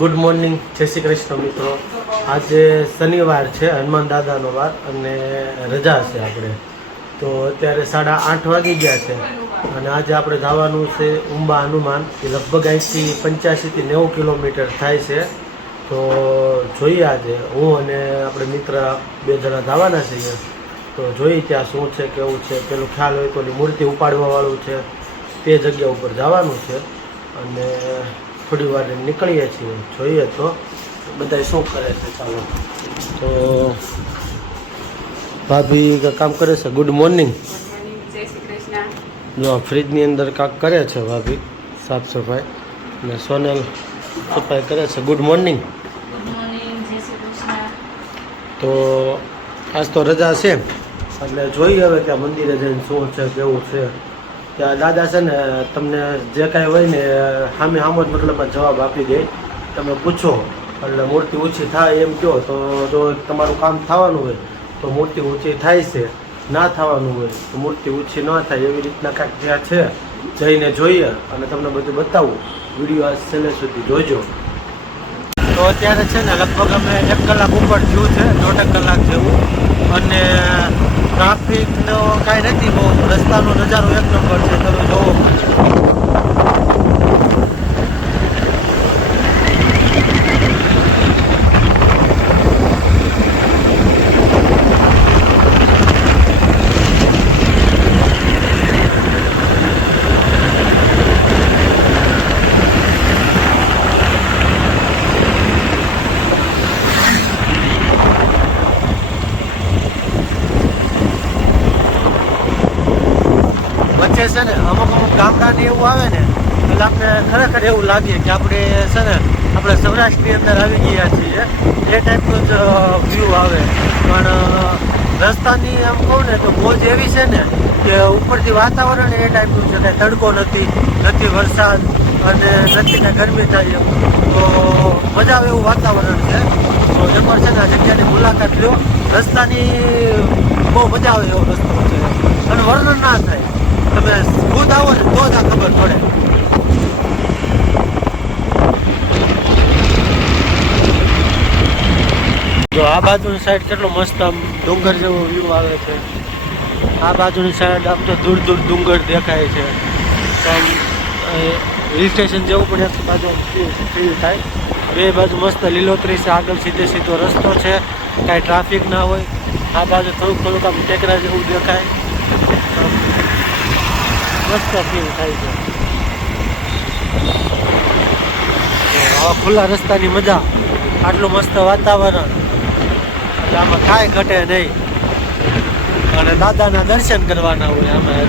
Good morning, જય શ્રી કૃષ્ણ મિત્રો. આજે શનિવાર છે, હનુમાન દાદાનો વાર અને રજા છે આપણે. તો અત્યારે 8:30 વાગી ગયા છે અને આજે આપણે જવાનું છે ઉંબા હનુમાન. એ લગભગ અહીંથી 85 થી 90 કિલોમીટર થાય છે. તો જોઈએ આજે હું અને આપણે મિત્ર 2 જણા જવાના છીએ. તો જોઈએ ત્યાં શું છે, કેવું છે. પેલું ખ્યાલ હોય તો મૂર્તિ ઉપાડવાવાળું છે તે જગ્યા ઉપર જવાનું છે અને થોડી વાર નીકળીએ છીએ. જોઈએ તો બધા શું કરે છે. ચાલો. તો ભાભી કામ કરે છે. Good morning. જય શ્રી કૃષ્ણ. જો ફ્રીજની અંદર કામ કરે છે ભાભી, સાફ સફાઈ, અને સોનલ સફાઈ કરે છે. Good morning. જય શ્રી કૃષ્ણ. તો આજ તો રજા છે એટલે જોઈએ હવે ત્યાં મંદિરે જઈને શું છે, કેવું છે. ત્યાં દાદા છે ને તમને જે કાંઈ હોય ને સામે સામો જ મતલબમાં જવાબ આપી દે. તમે પૂછો એટલે મૂર્તિ ઓછી થાય એમ કહો તો જો તમારું કામ થવાનું હોય તો મૂર્તિ ઊંચી થાય છે, ના થવાનું હોય તો મૂર્તિ ઓછી ન થાય. એવી રીતના કાંઈક ત્યાં છે, જઈને જોઈએ અને તમને બધું બતાવું. વિડીયો આજ છેલ્લે સુધી જોજો. તો અત્યારે છે ને લગભગ અમે 1 કલાક ઉપર થયું છે, 1.5 કલાક જેવું, અને ટ્રાફિકનો કાંઈ નથી બહુ. રસ્તાનો નજારો 1 નંબર છે, તમે જોવો. વચ્ચે છે ને અમુક ગામડાને એવું આવે ને એટલે આપણે ખરેખર એવું લાગે કે આપણે છે ને આપણે સૌરાષ્ટ્રની અંદર આવી ગયા છીએ. એ ટાઈપનું જ વ્યૂ આવે. પણ રસ્તાની આમ કહું ને તો મોજ એવી છે ને કે ઉપરથી વાતાવરણ એ ટાઈપનું છે. કાંઈ તડકો નથી વરસાદ અને નથી કાંઈ ગરમી થાય એમ. તો મજા આવે એવું વાતાવરણ છે. તો એકવાર છે ને આ જગ્યાની મુલાકાત લો. રસ્તાની બહુ મજા આવે એવો રસ્તો છે અને વર્ણન ના થાય. તમે ખુદ આવો ને તો જ આ ખબર પડે. જો આ બાજુની સાઈડ કેટલો મસ્ત આમ ડુંગર જેવો વ્યૂ આવે છે. આ બાજુની સાઈડ આમ તો દૂર દૂર ડુંગર દેખાય છે. તો આમ હિલ સ્ટેશન જેવું પણ એક બાજુ ફીલ થાય. બે બાજુ મસ્ત લીલોતરી છે. આગળ સીધો રસ્તો છે, કાંઈ ટ્રાફિક ના હોય. આ બાજુ થોડુંક આમ ટેકરા જેવું દેખાય. મસ્ત ફીલ થાય છે. આવા ખુલ્લા રસ્તાની મજા, આટલું મસ્ત વાતાવરણ, એટલે આમાં કાંઈ ઘટે નહીં. અને દાદાના દર્શન કરવાના હોય આમાં.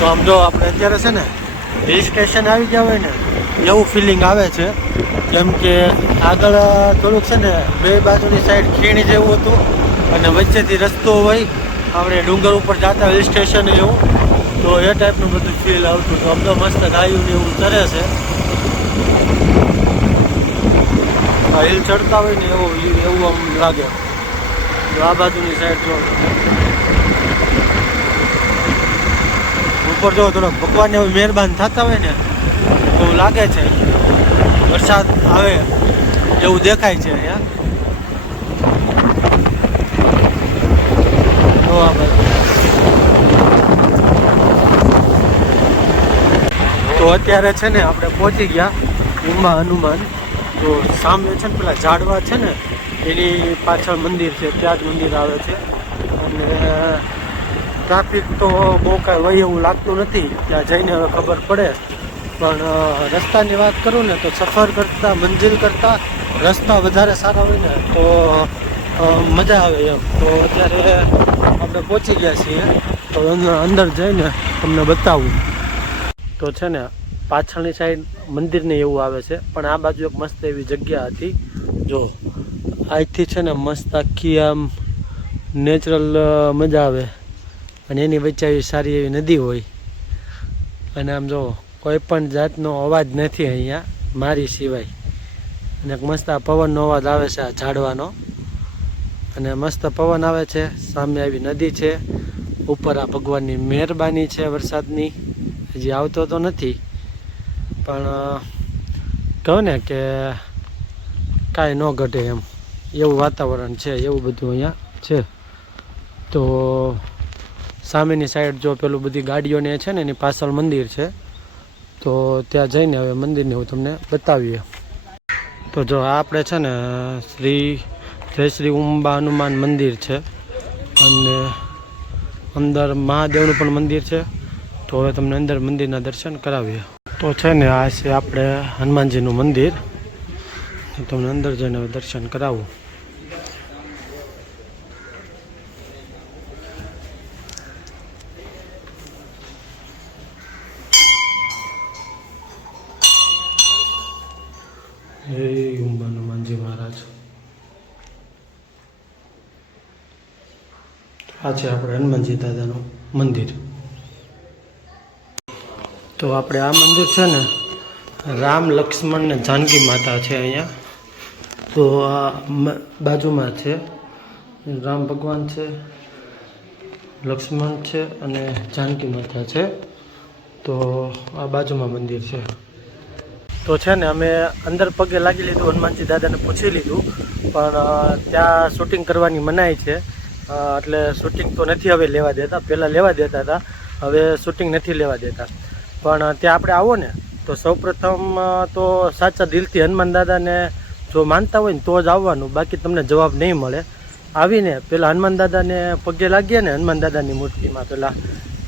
તો આમ જો આપણે અત્યારે છે ને હિલ સ્ટેશન આવી ગયા હોય ને એવું ફિલિંગ આવે છે. કેમ કે આગળ થોડુંક છે ને બે બાજુની સાઈડ ખીણ જેવું હતું અને વચ્ચેથી રસ્તો હોય. આપણે ડુંગર ઉપર જતા હિલ સ્ટેશન એવું, તો એ ટાઈપનું બધું ફીલ આવતું. તો આમ તો મસ્ત ગાયું ને એવું તરે છે. આ હિલ ચડતા હોય ને એવું આમ લાગે. તો આ બાજુની સાઈડ જો ઉપર જો થોડોક ભગવાનને એવું મહેરબાન થતા હોય ને એવું લાગે છે. વરસાદ આવે એવું દેખાય છે અહીંયા. તો આ બાજુ તો અત્યારે છે ને આપણે પહોંચી ગયા ઉંબા હનુમાન. તો સામે છે ને પેલા ઝાડવા છે ને એની પાછળ મંદિર છે, ત્યાં જ મંદિર આવે છે. અને ટ્રાફિક તો બહુ કાંઈ હોય એવું લાગતું નથી. ત્યાં જઈને હવે ખબર પડે. પણ રસ્તાની વાત કરું ને તો સફર કરતાં, મંજિલ કરતાં રસ્તા વધારે સારા હોય ને તો મજા આવે એમ. તો અત્યારે આપણે પહોંચી ગયા છીએ. તો અંદર જઈને તમને બતાવું. તો છે ને પાછળની સાઈડ મંદિરને એવું આવે છે, પણ આ બાજુ એક મસ્ત એવી જગ્યા હતી. જો અહીંથી છે ને મસ્ત આખી આમ નેચરલ મજા આવે. અને એની વચ્ચે આવી સારી એવી નદી હોય. અને આમ જો કોઈ પણ જાતનો અવાજ નથી અહીંયા. મારી સિવાય. અને એક મસ્ત આ પવનનો અવાજ આવે છે આ ઝાડવાનો, અને મસ્ત પવન આવે છે. સામે આવી નદી છે, ઉપર આ ભગવાનની મહેરબાની છે વરસાદની. હજી આવતો તો નથી, પણ કહું ને કે કાંઈ ન ઘટે એમ એવું વાતાવરણ છે, એવું બધું અહીંયા છે. તો સામેની સાઈડ જો પેલું બધી ગાડીઓને છે ને એની પાછળ મંદિર છે, તો ત્યાં જઈને હવે મંદિરને હું તમને બતાવીએ. તો જો આપણે છે ને જય શ્રી ઉંબા હનુમાન મંદિર છે, અને અંદર મહાદેવનું પણ મંદિર છે. તો હવે તમને અંદર મંદિરના દર્શન કરાવીએ. તો છે ને આ છે આપણે હનુમાનજીનું મંદિર. તમને અંદર જઈને હવે દર્શન કરાવું. જય ઉંબા હનુમાનજી મહારાજ. આ છે આપણે હનુમાનજી દાદાનું મંદિર. તો આપણે આ મંદિર છે ને રામ, લક્ષ્મણ ને જાનકી માતા છે અહીંયા. તો આ બાજુમાં છે રામ ભગવાન છે, લક્ષ્મણ છે અને જાનકી માતા છે. તો આ બાજુમાં મંદિર છે. તો છે ને અમે અંદર પગે લાગી લીધું, હનુમાનજી દાદાને પૂછી લીધું, પણ ત્યાં શૂટિંગ કરવાની મનાઈ છે. એટલે શૂટિંગ તો નથી હવે લેવા દેતા. પહેલાં લેવા દેતા હતા, હવે શૂટિંગ નથી લેવા દેતા. પણ ત્યાં આપણે આવો ને તો સૌપ્રથમ તો સાચા દિલથી હનુમાન દાદાને જો માનતા હોય ને તો જ આવવાનું, બાકી તમને જવાબ નહીં મળે. આવીને પહેલાં હનુમાન દાદાને પગે લાગીએ ને, હનુમાન દાદાની મૂર્તિમાં પહેલાં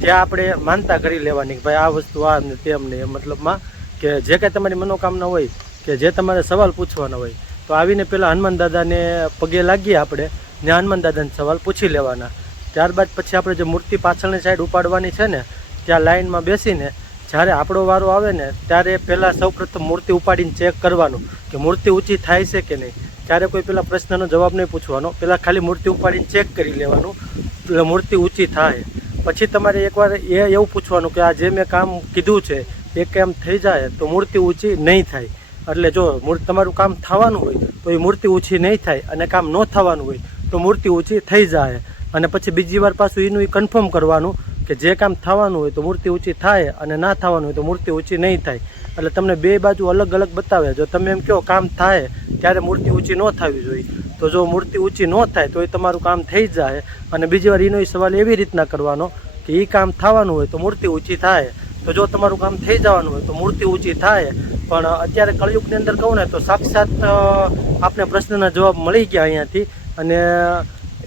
ત્યાં આપણે માનતા કરી લેવાની કે ભાઈ આ વસ્તુ આ ને તેમ ને, મતલબમાં કે જે કાંઈ તમારી મનોકામના હોય કે જે તમારે સવાલ પૂછવાના હોય, તો આવીને પહેલાં હનુમાન દાદાને પગે લાગીએ આપણે ને હનુમાન દાદાને સવાલ પૂછી લેવાના. ત્યારબાદ પછી આપણે જે મૂર્તિ પાછળની સાઈડ ઉપાડવાની છે ને, ત્યાં લાઇનમાં બેસીને જ્યારે આપણો વારો આવે ને ત્યારે પહેલાં સૌપ્રથમ મૂર્તિ ઉપાડીને ચેક કરવાનું કે મૂર્તિ ઊંચી થાય છે કે નહીં. ત્યારે કોઈ પેલા પ્રશ્નનો જવાબ નહીં પૂછવાનો, પહેલાં ખાલી મૂર્તિ ઉપાડીને ચેક કરી લેવાનું, એટલે મૂર્તિ ઊંચી થાય. પછી તમારે એકવાર એવું પૂછવાનું કે આ જે મેં કામ કીધું છે એ કામ થઈ જાય તો મૂર્તિ ઊંચી નહીં થાય. એટલે જો તમારું કામ થવાનું હોય તો એ મૂર્તિ ઊંચી નહીં થાય, અને કામ ન થવાનું હોય તો મૂર્તિ ઊંચી થઈ જાય. અને પછી બીજી વાર પાછું એનું કન્ફર્મ કરવાનું કે જે કામ થવાનું હોય તો મૂર્તિ ઊંચી થાય, અને ના થવાનું હોય તો મૂર્તિ ઊંચી નહીં થાય. એટલે તમને બે બાજુ અલગ અલગ બતાવે. જો તમે એમ કહો કામ થાય ત્યારે મૂર્તિ ઊંચી ન થવી જોઈએ, તો જો મૂર્તિ ઊંચી ન થાય તો એ તમારું કામ થઈ જાય. અને બીજી વાર એનો સવાલ એવી રીતના કરવાનો કે એ કામ થવાનું હોય તો મૂર્તિ ઊંચી થાય, તો જો તમારું કામ થઈ જવાનું હોય તો મૂર્તિ ઊંચી થાય. પણ અત્યારે કળયુગની અંદર કહું ને તો સાક્ષાત આપણે પ્રશ્નના જવાબ મળી ગયા અહીંયાથી. અને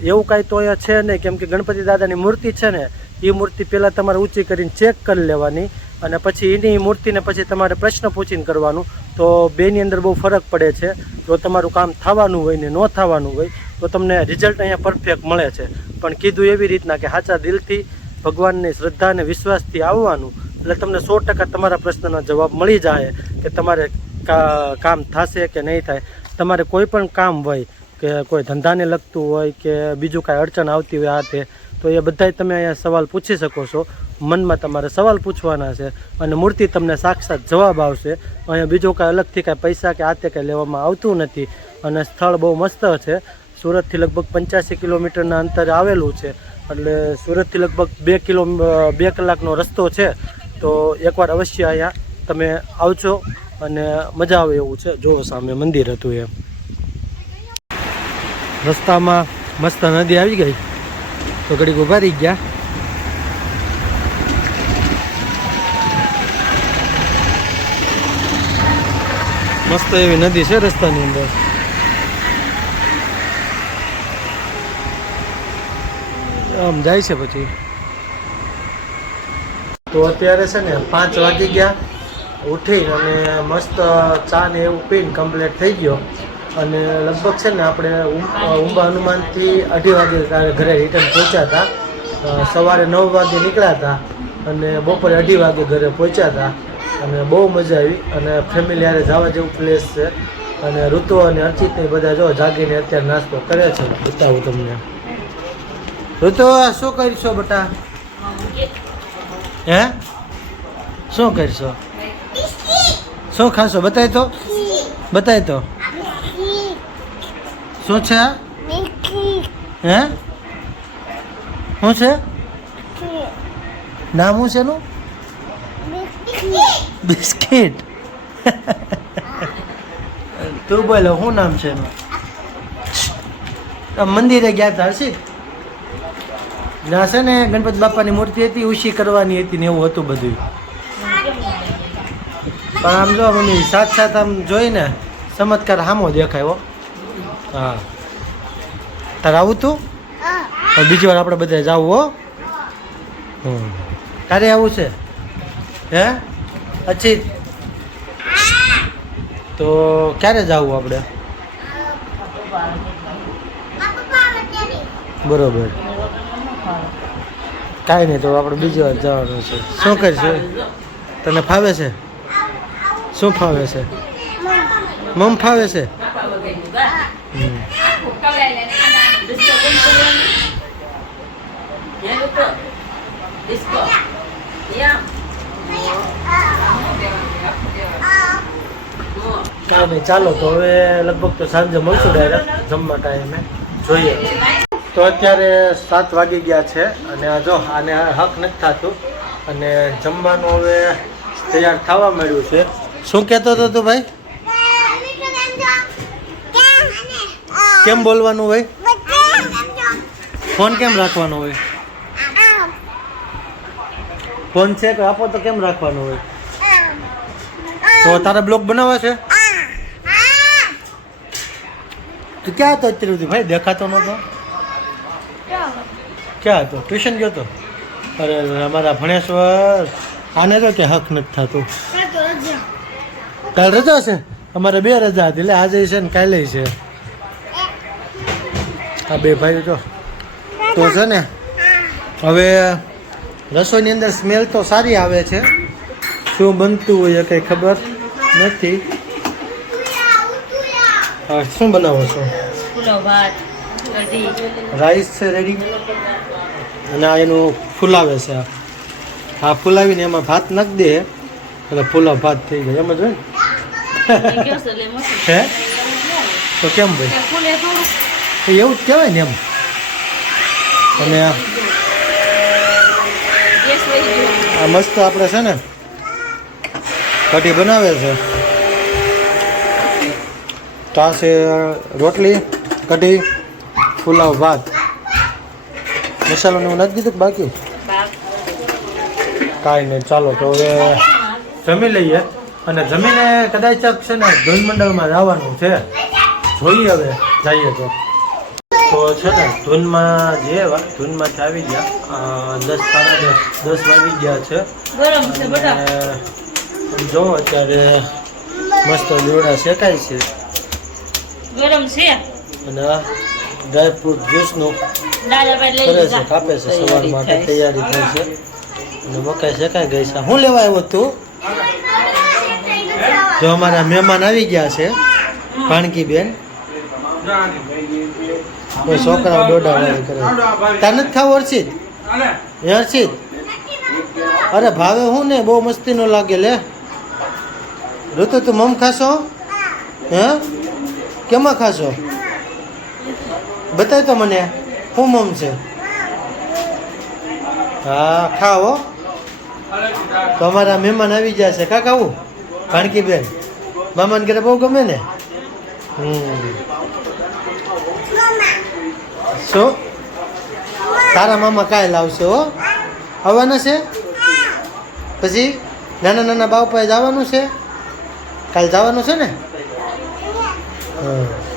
એવું કાંઈ તો અહીંયા છે નહીં, કેમ કે ગણપતિ દાદાની મૂર્તિ છે ને એ મૂર્તિ પહેલાં તમારે ઊંચી કરીને ચેક કરી લેવાની, અને પછી એની મૂર્તિને પછી તમારે પ્રશ્ન પૂછીને કરવાનું. તો બેની અંદર બહુ ફરક પડે છે. જો તમારું કામ થવાનું હોય ને ન થવાનું હોય તો તમને રિઝલ્ટ અહીંયા પરફેક્ટ મળે છે. પણ કીધું એવી રીતના કે સાચા દિલથી ભગવાનની શ્રદ્ધા અને વિશ્વાસથી આવવાનું, એટલે તમને 100% તમારા પ્રશ્નના જવાબ મળી જાય કે તમારે કામ થશે કે નહીં થાય. તમારે કોઈ પણ કામ હોય કે કોઈ ધંધાને લગતું હોય કે બીજું કાંઈ અડચણ આવતી હોય આ તે, તો એ બધાય તમે અહીંયા સવાલ પૂછી શકો છો. મનમાં તમારે સવાલ પૂછવાના છે અને મૂર્તિ તમને સાક્ષાત જવાબ આવશે. અહીંયા બીજો કાંઈ અલગથી કાંઈ પૈસા કે આ તે કાંઈ લેવામાં આવતું નથી. અને સ્થળ બહુ મસ્ત છે. સુરતથી લગભગ 85 કિલોમીટરના અંતરે આવેલું છે. એટલે સુરતથી લગભગ 2 કલાકનો રસ્તો છે. તો એકવાર અવશ્ય અહીંયા તમે આવજો અને મજા આવે એવું છે. જો સામે મંદિર હતું એમ. રસ્તામાં મસ્ત નદી આવી ગઈ તો ઘડીક ઊભા રહી ગયા. મસ્ત એવી નદી છે રસ્તાની અંદર. આમ જાય છે. પછી તો અત્યારે છે ને 5 વાગી ગયા. ઉઠી અને મસ્ત ચા ને એવું પીને કમ્પ્લીટ થઈ ગયો. અને લગભગ છે ને આપણે ઉંબા હનુમાનથી 2:30 વાગે ઘરે રિટર્ન પહોંચ્યા હતા. સવારે 9 વાગે નીકળ્યા હતા અને બપોરે 2:30 વાગે ઘરે પહોંચ્યા હતા. અને બહુ મજા આવી. અને ફેમિલી હારે જવા જેવું પ્લેસ છે. અને ઋતુ અને અર્ચિત ને બધા જો જાગીને અત્યારે નાસ્તો કરે છે. બતાવું તમને. ઋતુ શું કરશો બેટા? હે શું કરશો? શું ખાશો બતાય તો શું છે આ? હે શું છે નામ શું છે એનું બિસ્કિટ તું બોલો શું નામ છે એનું મંદિરે ગયા હતા હર્ષિત જ્યાં છે ને ગણપતિ બાપાની મૂર્તિ હતી ઉશી કરવાની હતી ને એવું હતું બધું પણ આમ જો મમ્મી સાથ આમ જોઈને ચમત્કાર સામો દેખાયો હા તારે આવું તું બીજી વાર આપણે બધા જવું હો તારે આવું છે હે અચ્છી તો ક્યારે જવું આપણે બરોબર કાંઈ નહીં તો આપણે બીજી વાર જવાનું છે શું કરશું તને ફાવે છે શું ફાવે છે મમ ફાવે છે કાંઈ નહીં ચાલો તો હવે લગભગ તો સાંજે મળશું ડાયરેક્ટ જમવા ટાઈમે જોઈએ તો અત્યારે 7 વાગી ગયા છે અને આ જો આને હક નથી થતું અને જમવાનું હવે તૈયાર થવા માંડ્યું છે શું કહેતો હતો તું ભાઈ કેમ બોલવાનું હોય ફોન કેમ રાખવાનો હોય ફોન છે કે આપો તો કેમ રાખવાનો હોય તો તારે બ્લોગ બનાવવા છે તું ક્યાં હતો અત્યારે સુધી ભાઈ દેખાતો નહોતો ક્યાં હતો ટ્યુશન ગયો હતો અરે અમારા ભણેશ્વર આને તો કે હક નથી થતું કાલ રજા છે અમારે 2 રજા હતી એટલે આજે છે ને કાલે છે આ 2 ભાઈઓ જો તો છે ને હવે રસોઈની અંદર સ્મેલ તો સારી આવે છે શું બનતું હોય એ કંઈ ખબર નથી હા શું બનાવો છો રાઈસ છે રેડી અને આ એનું ફૂલાવે છે આ ફૂલાવીને એમાં ભાત નાખી દે એટલે ફૂલા ભાત થઈ જાય એમ જ હોય ને હે તો કેમ ભાઈ એવું જ કહેવાય ને એમ અને આ મસ્ત આપણે છે ને કઢી બનાવે છે તો આ છે રોટલી કઢી ફુલાવ ભાત મસાલો ને એવું નથી દીધું બાકી કાંઈ નહીં ચાલો તો હવે જમી લઈએ અને જમીને કદાચ છે ને ધૂન મંડળમાં જવાનું છે જોઈએ હવે જઈએ તો છે ને ધૂનમાંથી આવી ગયા 10 સાડા 10 વાગી ગયા છે જો અત્યારે મસ્ત લીવડા શેકાય છે ગરમ છે અને ડ્રાયફ્રૂટ જ્યુસનું કરે છે કાપે છે સવાર માટે તૈયારી થઈ છે અને મકાઈ શેકાઈ ગઈ છે શું લેવા આવ્યો તું જો અમારા મહેમાન આવી ગયા છે ભાણકી બેન કોઈ છોકરા દોડા વાળી કરે તાર નથી ખાવ હર્ષિત હર્ષિત અરે ભાવે હું ને બહુ મસ્તી નો લાગે લે ઋતુ તું મમ ખાશો હે કેમાં ખાશો બતાય તો મને શું મમ છે હા ખાઓ તો અમારા મહેમાન આવી ગયા છે કા ખાવું ભાણકી બેન મામાને ઘરે બહુ ગમે ને શું તારા મામા કાંઈ લાવશે હો આવવાના છે પછી નાના નાના બાપ પાસે જવાનું છે કાલે જવાનું છે ને હા